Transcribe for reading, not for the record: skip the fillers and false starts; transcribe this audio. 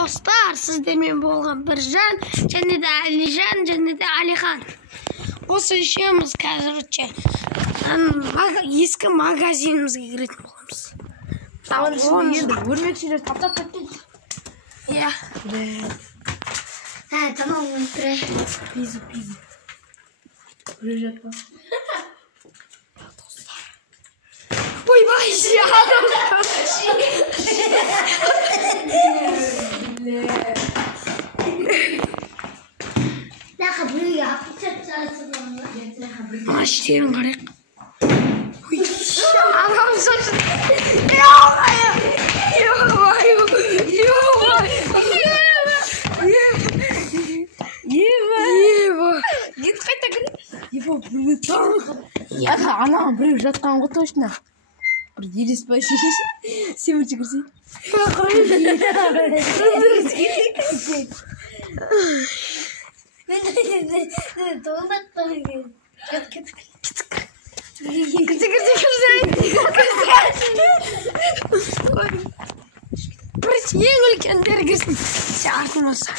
Dostlar, sizlerмен болған Біржан, және де Алижан, және де Алихан. Осы үшеуміз қазірше ескі магазинімізге кіретін боламыз. Енді өрмекшілер таптап кеткен. Иә. Тамам, тұра. Пизу. Біреу жатпа. Ойбай, адам. Аштерін қарайық. Анам сосын. Гет қайта кір. Анаған біреу жатқан ғой точно. Bir елес бай шешеш. Сен өте кірсей. Ең үлкендері кірсін. Сен артын болса.